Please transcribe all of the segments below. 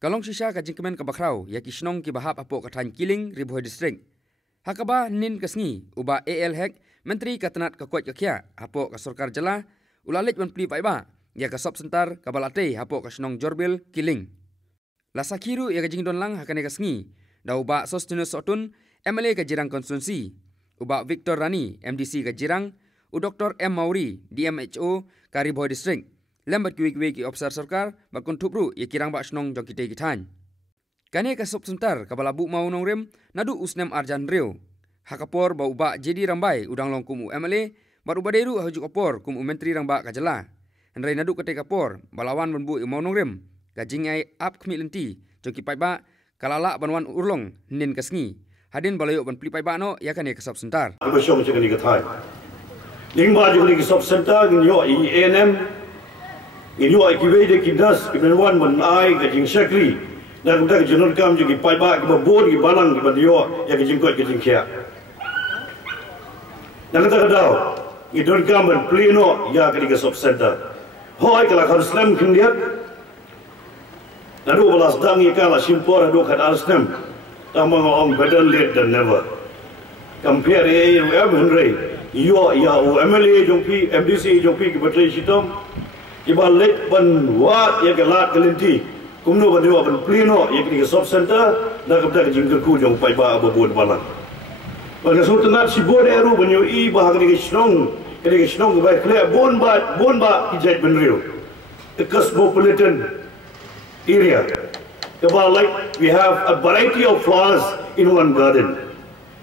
Kalong sisa ka jingkemen ka bakrau ya kisnong ki bahap apo katan Kiling Ribuai District. Hakaba nin kasngi uba AL hek menteri katanat ka kuat kakya apo ka sarkar jala ulalit wan pli paiba ya ka sop sentar ka balate apo ka snong Jorbil Kiling. Lasakiru ya ka jingdon lang hakane kasngi da uba Sostinus Otun MLA ka Jirang Konstituensi, uba Victor Rani MDC ka Jirang, u Dr. M Mauri DMHO ka Ribuai District. Lembat kiwi-kiwi ki officer sarkar bakun tupru ya kirang ba snong jong kite kitan. Kane ka sop sentar ka balabu mau nong rem nadu usnem arjan reu. Hakapor ba uba JD Rambai udang long kumu MLA baru baderu hajuk opor kumu menteri rangba ka jala. Henrai nadu kate kapor balawan benbu mau nong rem ka jingai ap kmi lenti jong ki ba kalala banwan urlong nin kasngi. Hadin balayo ban pli ba no ya kane ka sop sentar. Ba shong chani ka thai. Ning ba ju ni sop sentar ni yo ANM Inyo ay kiwede kidas kimenwan man ay kajing syakri na kuda kajinur kam juga paiba kibabur kibalang kibadiyo ya kajing kuat kajing kia. Na kata kadau idon kam man pleno ya kadiga sop center. Hoi kala karslam kindiat. Nadu balas dang ikala simpor adu kad arslam. Tamang ong better late than never. Compare AUM Henry. Yo ya MLA jongpi MDC jongpi kibatri sitom. Iba let ban wat ya galat kelenti kumno ban dewa ban pleno ya kini sop center da kapta ke jingker ku jong pai ba ababun balang ban so tenat si bode ru ban yo I ba kini snong ba kle bon ba ki jet ban riu the cosmopolitan area about like we have a variety of flowers in one garden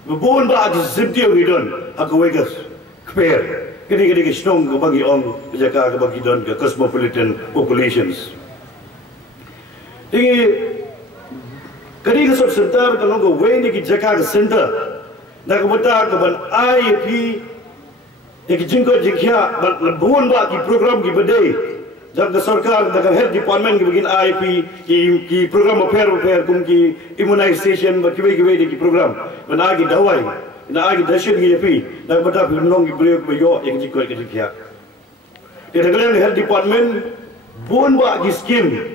bon ba ki zibti we don akwegas kper kini snong bagi ong jaga bagi don ke cosmopolitan populations. Tingi kini sop center kalau go way ni jaga center nak bata ke ban IAP ki jingko jikya ban bon ba ki program ki bede jab ke sarkar nak health department ki begin IAP ki program affair kum ki immunization ba ki ki program ban agi dawai na agi dashin gi yapi na bata nong gi brek ba yo yang jikoi ke jikya de dalam health department bon ba gi scheme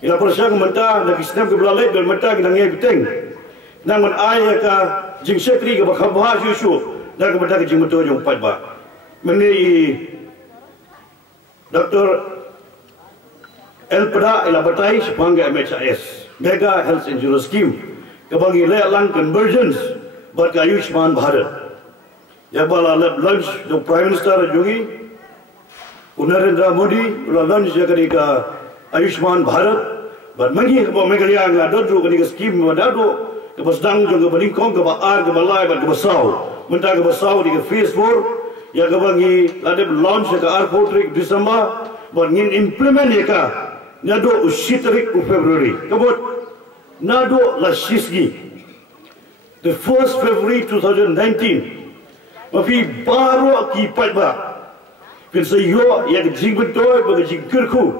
ila persang menta na sistem ke belalai dan menta gi nangai biteng nang man ai ka jing sekri ke bakhabha susu na ke bata ke jing moto jong pat ba meni Dr. El Pada ila batai sepangga MHIS Mega Health Insurance Scheme ke bagi lang conversions but Ayushman Bharat. Ya bala lunch the Prime Minister Yogi, Narendra Modi lunch ya kadika Ayushman Bharat. But magi ko megaliang adodro kadika scheme wadado ke basdang jo ke balingkong ke baar ke balai ke basaw. Munta ke basaw di ke phase 4 ya ke bagi ladep launch ke airport December but ngin implement ya ka nado usitrik February. Kabut nado la shisgi the 1st February 2019 mafi baru ki patba pin sa yo ya jing betul bagi jing kerku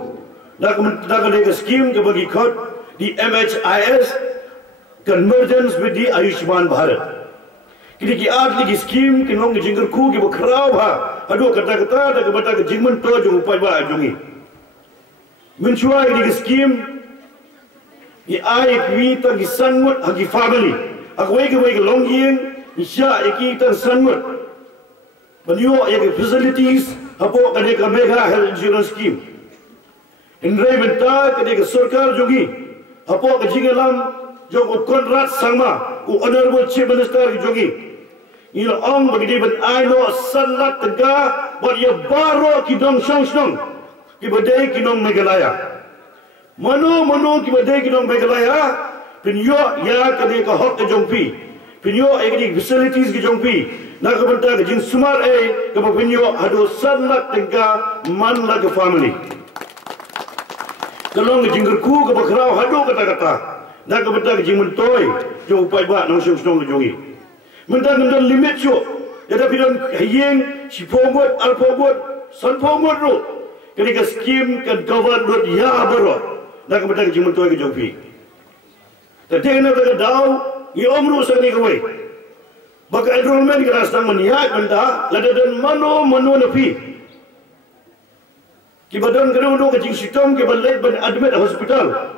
nak ke scheme ke bagi kod di MHIS convergence with the Ayushman Bharat kini ki atli ki scheme ke nong jing kerku ke bakrau ha ado kata-kata da ke bata ke jing betul jong patba jongi mencuai di scheme i ai kwi ta ki sangut hagi family aku wake long yin isya iki tan sanmut banyo ya facilities apo kade ka mega health insurance scheme indrai benta kade ka sarkar jogi apo ka jingalam jog kontrat sangma u honorable chief minister jogi ila ong bagi ban aino sanlat tega bot ya baro ki dong song ki badai ki dong megalaya mano ki badai ki dong megalaya Pinyo ya kade ka hot ke jongpi pinyo ekdi facilities ke jongpi na ka banta ke jing sumar ka pinyo ado sannak tengka man la ke family kalong jing gerku ke bakrau hado kata-kata na ka banta ke jing mentoy jo upai ba nong song ke jongi mentang limit yo ya tapi don hayeng si pomot al pomot san pomot ro kade ka scheme kan govern rot ya baro na ka banta ke jing mentoy ke jongpi Tetapi nak daw, ia umur seni kawai. Baka enrollment kita sedang meniak benda, lada dan mano nafi. Kibadan kena untuk kecing sitom, kibadan ban admit hospital.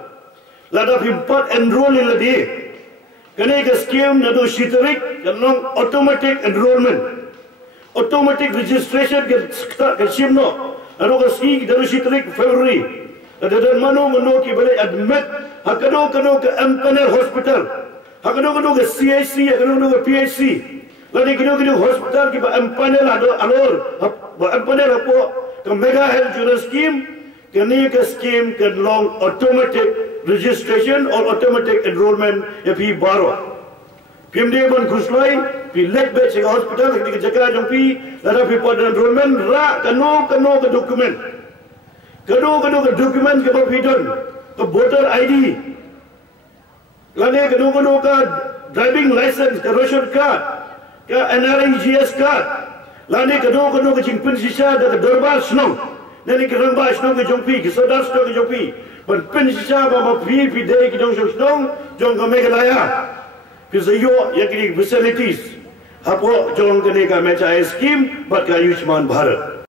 lada pimpat enroll in ladi kene ke scheme na do shitarik kanong automatic enrollment automatic registration ke simno ado ke ski daru shitarik February ada mano ki bale admit hakado ke empanel hospital hakado ke CIC hakado ke PHC ladi kino hospital ki ba empanel ado alor ba empanel apo ke mega health insurance scheme kene ke scheme ke long automatic registration or automatic enrollment if he borrow PMD ban khuslai pi let be se hospital ke jaga jong pi lada pi pod enrollment ra kano ke document kano ke document ke bidon ke voter ID lane kano ka driving license ke ration card ke NRIGS card lane kano ke jingpin sisa ke darbar snong nani ke rangba snong ke jong pi ke sadar snong ke jong pi ban pen sisa ba pi day ke jong snong jong ke Meghalaya Pisayo yang kini facilities. Apa jong kene ka mecha scheme bat ka Ayushman Bharat.